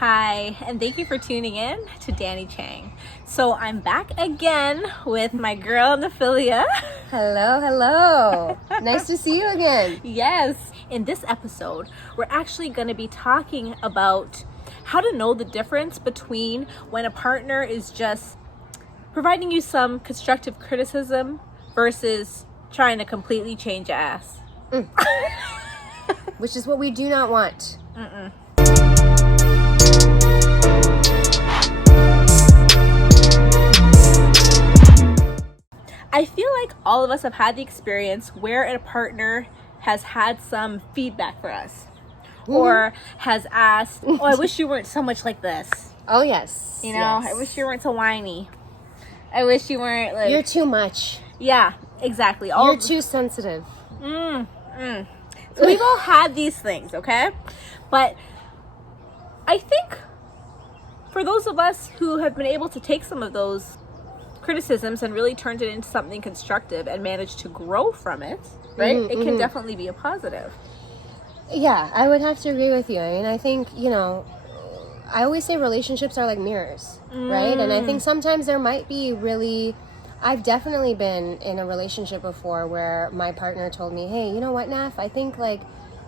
Hi, and thank you for tuning in to Dani Changg. So I'm back again with my girl Nephilia. Hello. Nice to see you again. Yes. In this episode, we're actually going to be talking about how to know the difference between when a partner is just providing you some constructive criticism versus trying to completely change your ass. Which is what we do not want. I feel like all of us have had the experience where a partner has had some feedback for us or has asked, oh, I wish you weren't so much like this. Oh, yes. You know, yes. I wish you weren't so whiny. I wish you weren't like... You're too much. Yeah, exactly. You're too sensitive. So we've all had these things, okay? But I think for those of us who have been able to take some of those criticisms and really turned it into something constructive and managed to grow from it, right? It can definitely be a positive. Yeah, I would have to agree with you. I mean, I think, I always say relationships are like mirrors, right? And I think sometimes there might be I've definitely been in a relationship before where my partner told me, hey, you know what, Naf? I think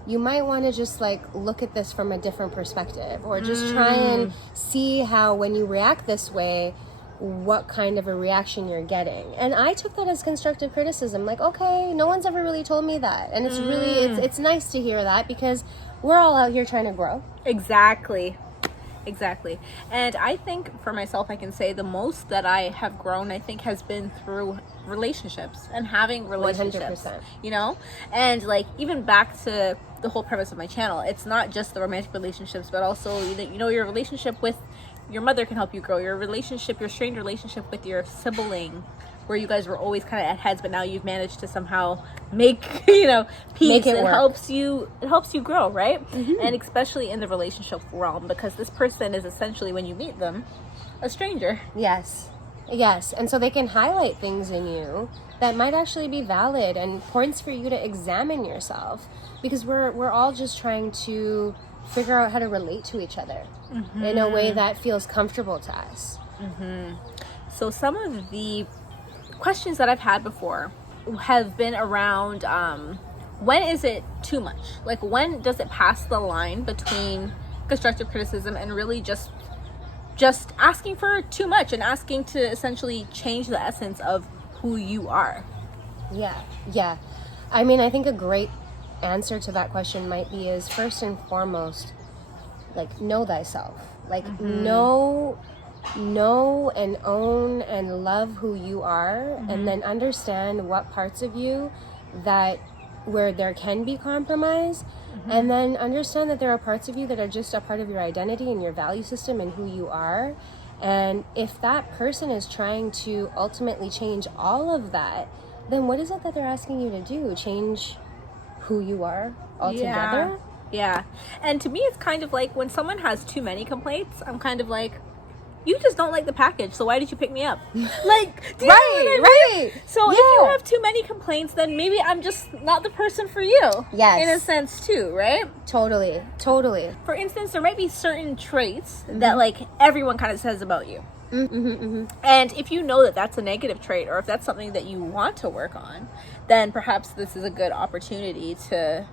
you might want to just look at this from a different perspective, or just try and see how when you react this way, what kind of a reaction you're getting. And I took that as constructive criticism. Okay, no one's ever really told me that. And it's really, it's nice to hear that because we're all out here trying to grow. Exactly. And I think for myself, I can say the most that I have grown, I think, has been through relationships and having relationships. 100%. And even back to the whole premise of my channel, it's not just the romantic relationships, but also, your relationship with your mother can help you grow. Your strained relationship with your sibling, where you guys were always kind of at heads, but now you've managed to somehow make peace. Make it work. helps you grow, right? And especially in the relationship realm, because this person is essentially, when you meet them, a stranger. Yes. And so they can highlight things in you that might actually be valid and points for you to examine yourself, because we're all just trying to figure out how to relate to each other in a way that feels comfortable to us. So some of the questions that I've had before have been around when is it too much? When does it pass the line between constructive criticism and really just asking for too much and asking to essentially change the essence of who you are? Yeah. I mean, I think a great answer to that question might be is, first and foremost, know thyself. Know and own and love who you are, and then understand what parts of you where there can be compromise, and then understand that there are parts of you that are just a part of your identity and your value system and who you are. And if that person is trying to ultimately change all of that, then what is it that they're asking you to do? Change who you are altogether? Yeah. And to me, it's kind of like when someone has too many complaints, I'm kind of like, you just don't like the package, so why did you pick me up? Do you know what I mean? So if you have too many complaints, then maybe I'm just not the person for you. Yes. In a sense too, right? Totally. For instance, there might be certain traits that everyone kind of says about you. And if you know that that's a negative trait, or if that's something that you want to work on, then perhaps this is a good opportunity to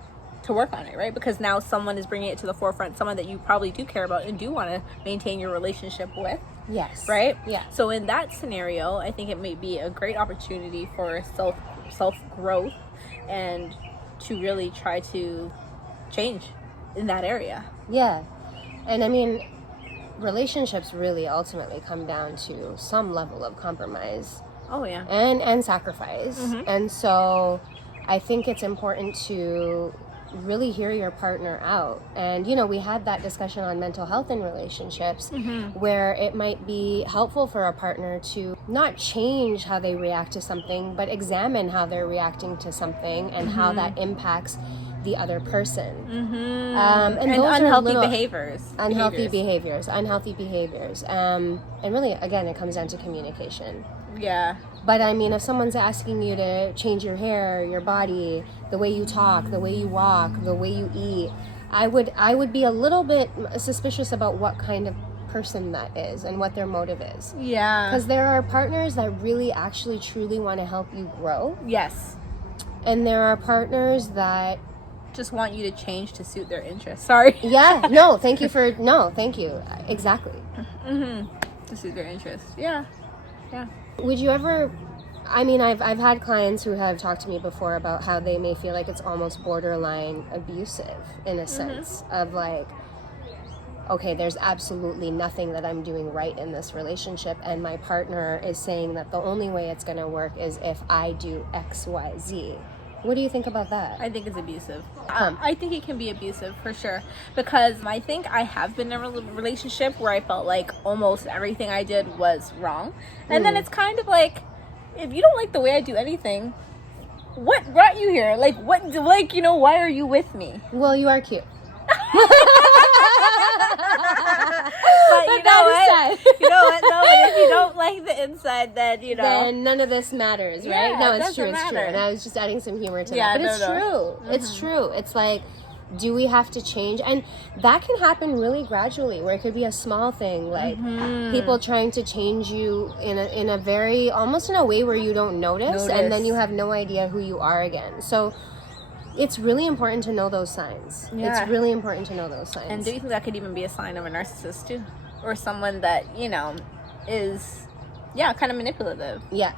work on it, right? Because now someone is bringing it to the forefront, someone that you probably do care about and do want to maintain your relationship with. Yes. Right? Yeah. So in that scenario, I think it may be a great opportunity for self-growth and to really try to change in that area. Yeah. And I mean, relationships really ultimately come down to some level of compromise. Oh, yeah. And sacrifice. And so I think it's important to really hear your partner out. And we had that discussion on mental health in relationships, where it might be helpful for a partner to not change how they react to something, but examine how they're reacting to something and how that impacts the other person. And those unhealthy are behaviors. Unhealthy behaviors. And really, again, it comes down to communication. Yeah. But I mean, if someone's asking you to change your hair, your body, the way you talk, the way you walk, the way you eat, I would be a little bit suspicious about what kind of person that is and what their motive is. Yeah. Because there are partners that really actually truly want to help you grow. Yes. And there are partners that just want you to change to suit their interests. Sorry. Yeah. No, thank you. Exactly. To suit their interests. Yeah. Yeah. Would you ever, I mean, I've had clients who have talked to me before about how they may feel like it's almost borderline abusive in a sense of like, okay, there's absolutely nothing that I'm doing right in this relationship, and my partner is saying that the only way it's going to work is if I do X, Y, Z. What do you think about that? I think it's abusive. I think it can be abusive for sure, because I think I have been in a relationship where I felt like almost everything I did was wrong. And then it's kind of like, if you don't like the way I do anything, what brought you here? Like, why are you with me? Well, you are cute. But you know what? You know what? No, but if you don't like the inside, then then none of this matters, right? Yeah, no, it it's true. doesn't It's true. matter. And I was just adding some humor to that, but it's true. It's true. It's like, do we have to change? And that can happen really gradually, where it could be a small thing, like people trying to change you in a very, almost in a way where you don't notice, and then you have no idea who you are again. So it's really important to know those signs. Yeah. It's really important to know those signs. And do you think that could even be a sign of a narcissist too? Or someone that, is, kind of manipulative? Yeah.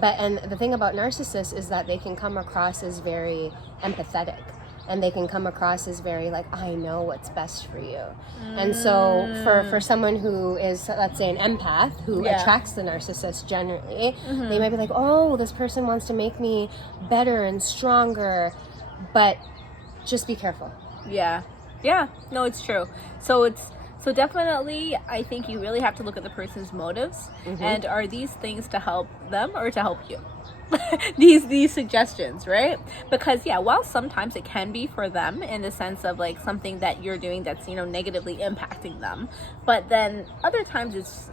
And the thing about narcissists is that they can come across as very empathetic. And they can come across as very like, I know what's best for you. And so for someone who is, let's say, an empath who attracts the narcissist generally, they might be like, oh, this person wants to make me better and stronger. But just be careful. Yeah. Yeah. No, it's true. So definitely, I think you really have to look at the person's motives. And are these things to help them or to help you? these suggestions, right? Because while sometimes it can be for them in the sense of like something that you're doing that's negatively impacting them, but then other times it's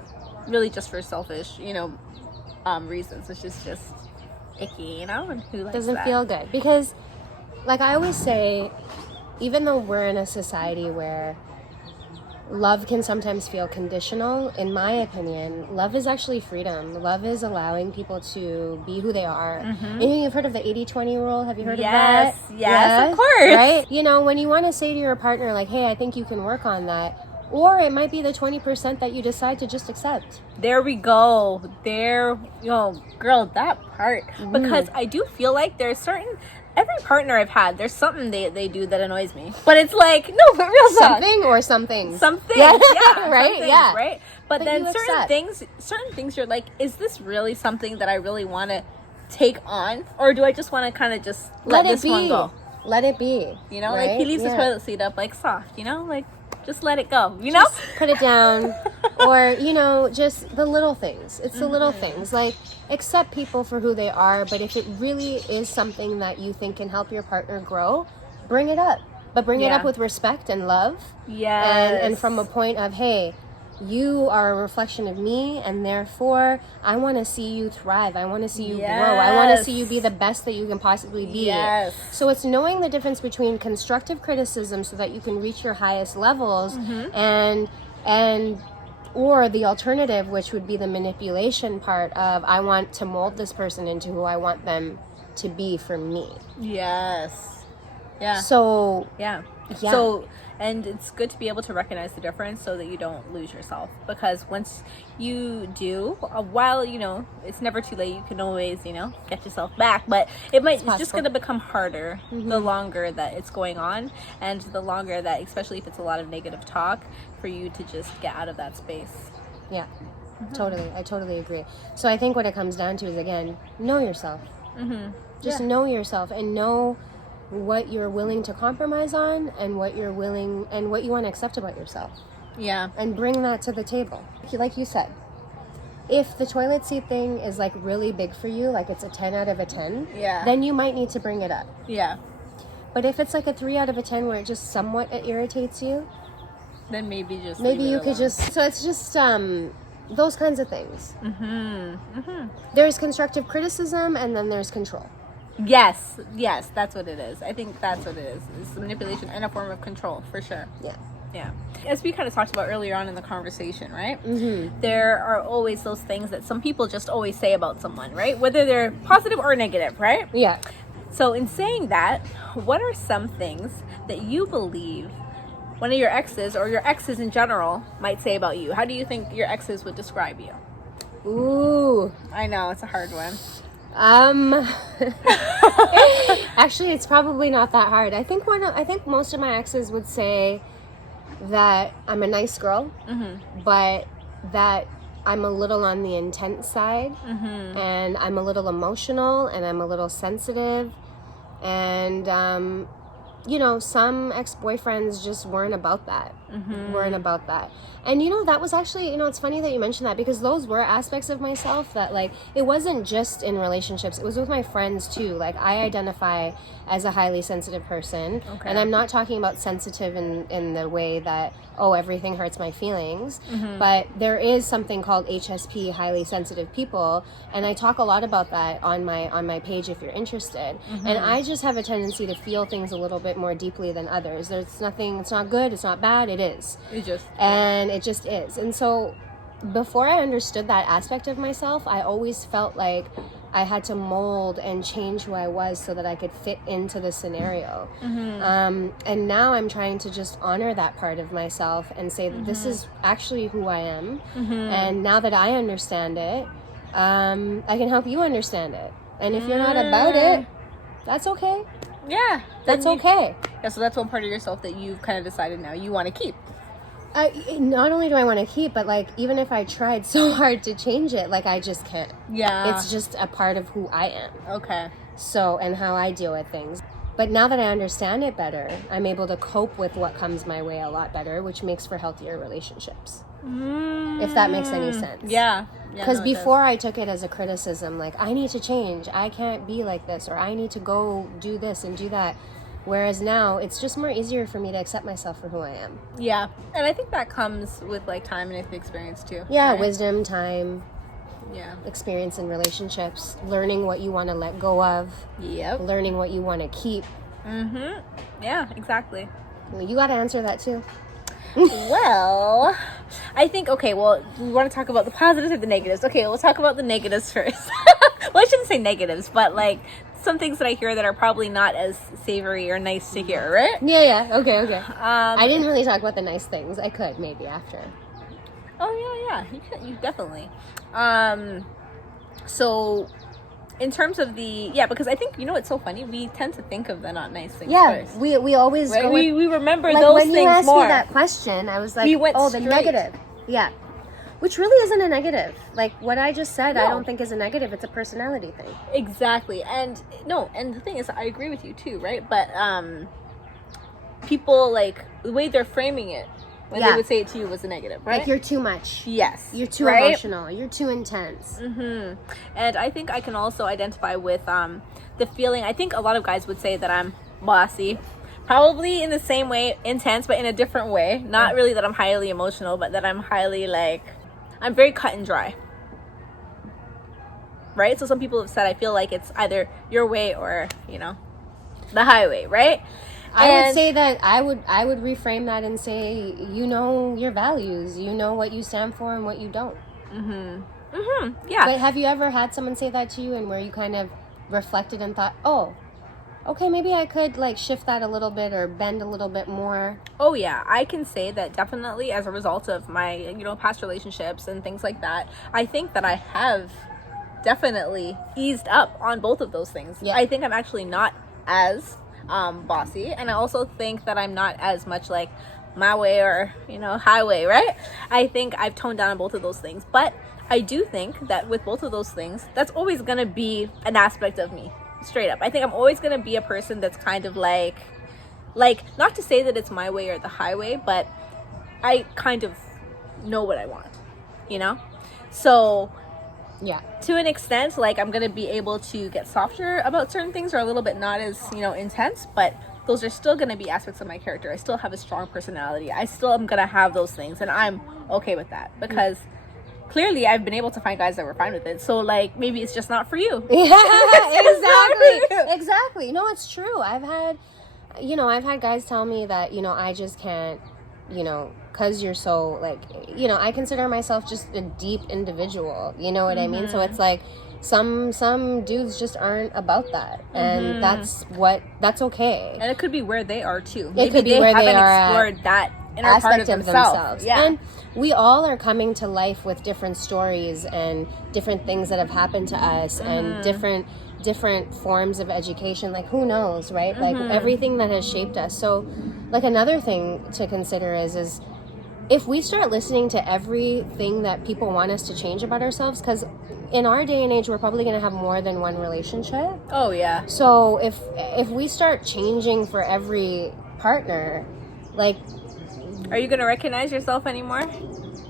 really just for selfish reasons, which is just icky, and who likes doesn't that? feel good. Because like I always say, even though we're in a society where love can sometimes feel conditional, in my opinion, love is actually freedom. Love is allowing people to be who they are. You've heard of the 80-20 rule? Have you heard of that? Yes, of course. Right? When you want to say to your partner, like, hey, I think you can work on that. Or it might be the 20% that you decide to just accept. There we go. Girl, that part. Because I do feel like there's every partner I've had, there's something they do that annoys me. But it's like, no, but real talk. Something or something. Something, yeah. Right? Things, yeah. Right? But then certain things you're like, is this really something that I really want to take on? Or do I just want to kind of just let this one go? Let it be. Right? Like he leaves the toilet seat up like soft, like just let it go, Just put it down. Or, just the little things. It's the little things. Like, accept people for who they are, but if it really is something that you think can help your partner grow, bring it up. But bring it up with respect and love. Yes. And from a point of, hey, you are a reflection of me, and therefore I want to see you thrive. I want to see you grow. I want to see you be the best that you can possibly be. Yes. So it's knowing the difference between constructive criticism so that you can reach your highest levels and or the alternative, which would be the manipulation part of, I want to mold this person into who I want them to be for me. Yes. Yeah. So So, and it's good to be able to recognize the difference so that you don't lose yourself. Because once you do, while, it's never too late, you can always, get yourself back. But it's just going to become harder the longer that it's going on. And the longer that, especially if it's a lot of negative talk, for you to just get out of that space. Yeah, totally. I totally agree. So I think what it comes down to is, again, know yourself. Just know yourself and know what you're willing to compromise on and what you're willing and what you want to accept about yourself. Yeah. And bring that to the table. Like you said, if the toilet seat thing is like really big for you, like it's a 10 out of a 10, then you might need to bring it up. Yeah. But if it's like a 3 out of a 10 where it just somewhat irritates you, then maybe you could just, so it's just those kinds of things. There's constructive criticism and then there's control. Yes, that's what it is. I think that's what it is. It's manipulation and a form of control, for sure. Yeah. As we kind of talked about earlier on in the conversation, right? Mm-hmm. There are always those things that some people just always say about someone, right? Whether they're positive or negative, right? Yeah. So in saying that, what are some things that you believe one of your exes or your exes in general might say about you? How do you think your exes would describe you? Ooh. I know, it's a hard one. Actually, it's probably not that hard. I think most of my exes would say that I'm a nice girl, but that I'm a little on the intense side, and I'm a little emotional, and I'm a little sensitive, and some ex-boyfriends just weren't about that. And that was actually, it's funny that you mentioned that, because those were aspects of myself that, like, it wasn't just in relationships, it was with my friends too. Like, I identify as a highly sensitive person, and I'm not talking about sensitive in the way that, oh, everything hurts my feelings, but there is something called HSP, highly sensitive people, and I talk a lot about that on my page if you're interested. And I just have a tendency to feel things a little bit more deeply than others. It's not good, it's not bad, it is. It just is. And so before I understood that aspect of myself, I always felt like I had to mold and change who I was so that I could fit into the scenario. And now I'm trying to just honor that part of myself and say that this is actually who I am. And now that I understand it, I can help you understand it. And if you're not about it, that's okay. Yeah. That's okay. Yeah, so that's one part of yourself that you've kind of decided now you want to keep. Not only do I want to keep, but, like, even if I tried so hard to change it, like, I just can't. Yeah. It's just a part of who I am. Okay. So, and how I deal with things. But now that I understand it better, I'm able to cope with what comes my way a lot better, which makes for healthier relationships. If that makes any sense. Yeah. Because before I took it as a criticism, like, I need to change, I can't be like this, or I need to go do this and do that. Whereas now, it's just more easier for me to accept myself for who I am. Yeah. And I think that comes with, like, time and experience, too. Yeah, right? Wisdom, time, experience in relationships, learning what you want to let go of. Yep. Learning what you want to keep. Yeah, exactly. You got to answer that, too. Well, I think, we want to talk about the positives or the negatives. Okay, we'll talk about the negatives first. Well, I shouldn't say negatives, but, like, some things that I hear that are probably not as savory or nice to hear, right? Yeah. Okay. I didn't really talk about the nice things. I could, maybe, after. Oh, yeah. You definitely. So, in terms of because I think, it's so funny, we tend to think of the not nice things first. we always right? go We remember like, those when things you asked more. me that question, I was like, the straight. Negative. Yeah. Which really isn't a negative. Like, what I just said, I don't think is a negative. It's a personality thing. Exactly. And the thing is, I agree with you too, right? But people, like, the way they're framing it, when they would say it to you was a negative, right? Like, you're too much. Yes. You're too emotional. You're too intense. And I think I can also identify with the feeling, I think a lot of guys would say that I'm bossy. Probably in the same way, intense, but in a different way. Not really that I'm highly emotional, but that I'm highly, like, I'm very cut and dry. Right? So some people have said I feel like it's either your way or, the highway, right? I would say that I would reframe that and say, your values, what you stand for and what you don't. Yeah. But have you ever had someone say that to you and where you kind of reflected and thought, oh, okay, maybe I could, like, shift that a little bit or bend a little bit more? Oh, yeah. I can say that definitely as a result of my, past relationships and things like that, I think that I have definitely eased up on both of those things. Yeah. I think I'm actually not as bossy, and I also think that I'm not as much like my way or, highway, right? I think I've toned down on both of those things. But I do think that with both of those things, that's always going to be an aspect of me. Straight up. I think I'm always going to be a person that's kind of like, not to say that it's my way or the highway, but I kind of know what I want, So, yeah, to an extent, like, I'm going to be able to get softer about certain things or a little bit not as, intense, but those are still going to be aspects of my character. I still have a strong personality. I still am going to have those things, and I'm okay with that because clearly I've been able to find guys that were fine with it. So like maybe it's just not for you. Yeah, exactly. No, it's true. I've had guys tell me that, I just can't, because you're so, like, I consider myself just a deep individual. You know what I mean? So it's like some dudes just aren't about that, and that's okay. And it could be where they are too. Maybe it could be where they are explored that inner aspect part of themselves. Yeah. And we all are coming to life with different stories and different things that have happened to us, and different forms of education. Like, who knows, right? Like, everything that has shaped us. So, like, another thing to consider is if we start listening to everything that people want us to change about ourselves, because in our day and age, we're probably going to have more than one relationship. Oh, yeah. So if we start changing for every partner, like... Are you going to recognize yourself anymore?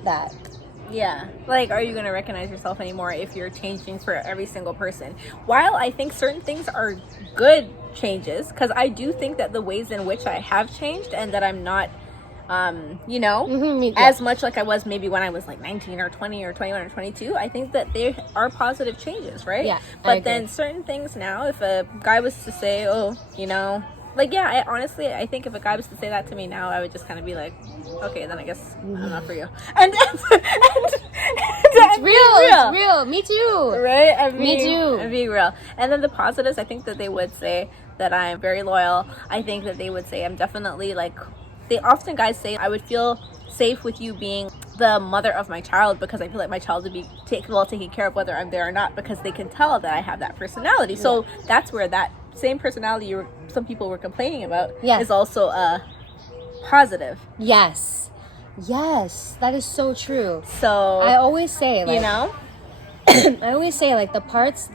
That. Yeah. Like, are you going to recognize yourself anymore if you're changing for every single person? While I think certain things are good changes, because I do think that the ways in which I have changed and that I'm not, as much like I was maybe when I was like 19 or 20 or 21 or 22, I think that there are positive changes, right? Yeah. But then certain things now, if a guy was to say, like, yeah, I think if a guy was to say that to me now, I would just kind of be like, okay, then I guess I'm not for you. And it's real. Me too. Right? Me too. I'm being real. And then the positives, I think that they would say that I'm very loyal. I think that they would say I'm definitely, like, guys say I would feel safe with you being the mother of my child, because I feel like my child would be taken care of whether I'm there or not, because they can tell that I have that personality. So that's where that same personality some people were complaining about is also a positive. Yes, that is so true. So I always say, like, I always say, like, the parts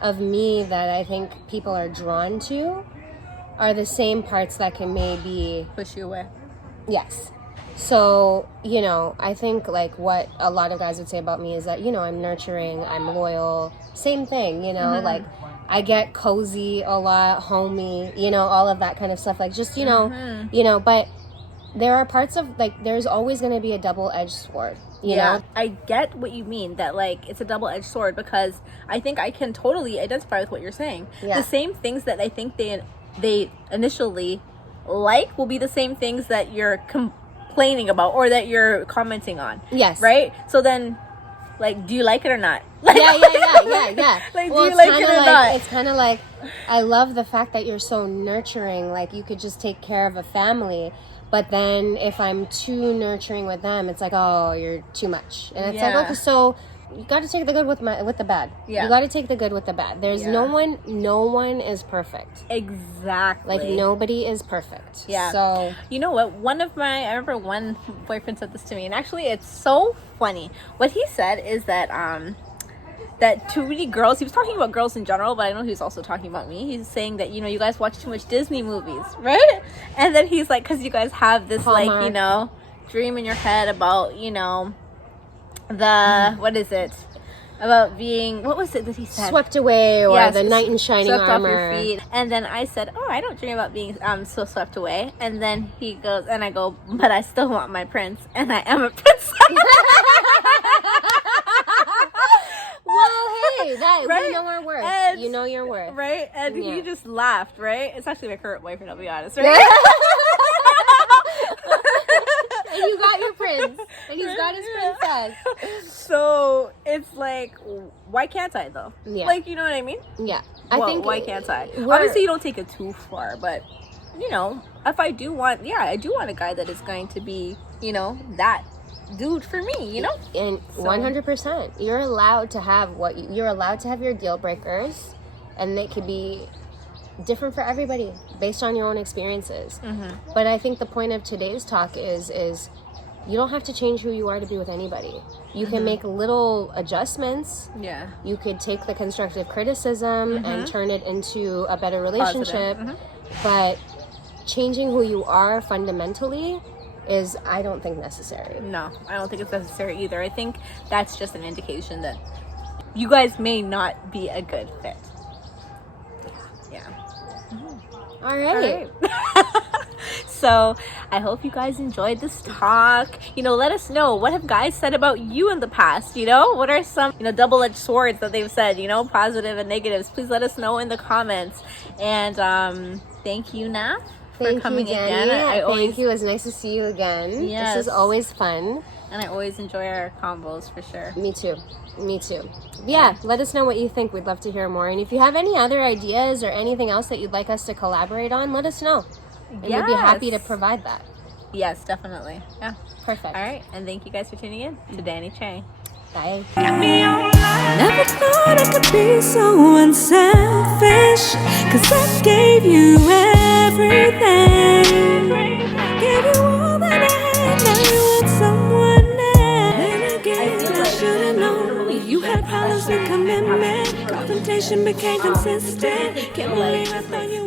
of me that I think people are drawn to are the same parts that can maybe push you away. Yes. So, I think, like, what a lot of guys would say about me is that, I'm nurturing, I'm loyal, same thing, like, I get cozy a lot, homey, all of that kind of stuff, like, just, but there are parts of, like, there's always going to be a double-edged sword, you know? I get what you mean, that, like, it's a double-edged sword, because I think I can totally identify with what you're saying. Yeah. The same things that I think they initially like will be the same things that you're complaining about or that you're commenting on. Yes. Right? So then, like, do you like it or not? Like, yeah. Like, do you like it or not? It's kind of like, I love the fact that you're so nurturing. Like, you could just take care of a family. But then if I'm too nurturing with them, it's like, oh, you're too much. And it's like, okay, so you got to take the good with the bad. Yeah. You got to take the good with the bad. There's no one is perfect. Exactly. Like, nobody is perfect. Yeah. So, you know what? I remember one boyfriend said this to me, and actually it's so funny. What he said is that too many girls, he was talking about girls in general, but I know he was also talking about me. He's saying that, you guys watch too much Disney movies, right? And then he's like, because you guys have this, like, dream in your head about, what is it? About being, what was it that he said? Swept away, or the knight in shining swept armor. Off your feet. And then I said, I don't dream about being so swept away. And then he goes, and I go, but I still want my prince, and I am a princess. Well, hey, right? We know our worth. And, you know your worth. Right? And he just laughed, right? It's actually my current boyfriend, I'll be honest, right? And you got your prince. And he's got his princess. So, it's like, why can't I, though? Yeah. Like, you know what I mean? Yeah. Why can't I? Obviously, you don't take it too far, but, if I do want a guy that is going to be, that dude for me, And 100%. You're allowed to have you're allowed to have your deal breakers, and they could be different for everybody based on your own experiences. But I think the point of today's talk is you don't have to change who you are to be with anybody. You can make little adjustments. Yeah. You could take the constructive criticism and turn it into a better relationship. But changing who you are fundamentally is, I don't think, necessary. No, I don't think it's necessary either. I think that's just an indication that you guys may not be a good fit. Yeah. All right. So I hope you guys enjoyed this talk. You know, let us know, what have guys said about you in the past? You know, what are some, you know, double-edged swords that they've said, you know, positive and negatives? Please let us know in the comments. And thank you, Naf, for coming again. Thank you. It was nice to see you again. Yes. This is always fun. And I always enjoy our combos, for sure. Me too. Yeah, let us know what you think. We'd love to hear more. And if you have any other ideas or anything else that you'd like us to collaborate on, let us know. And we'd be happy to provide that. Yes, definitely. Yeah. Perfect. All right. And thank you guys for tuning in to Dani Changg. Bye. Never thought I could be so unselfish, 'cause I gave you everything. Gave you all that I had, now you want someone else. Then again, I should've known you had problems with commitment. Confrontation became consistent. Can't believe I thought you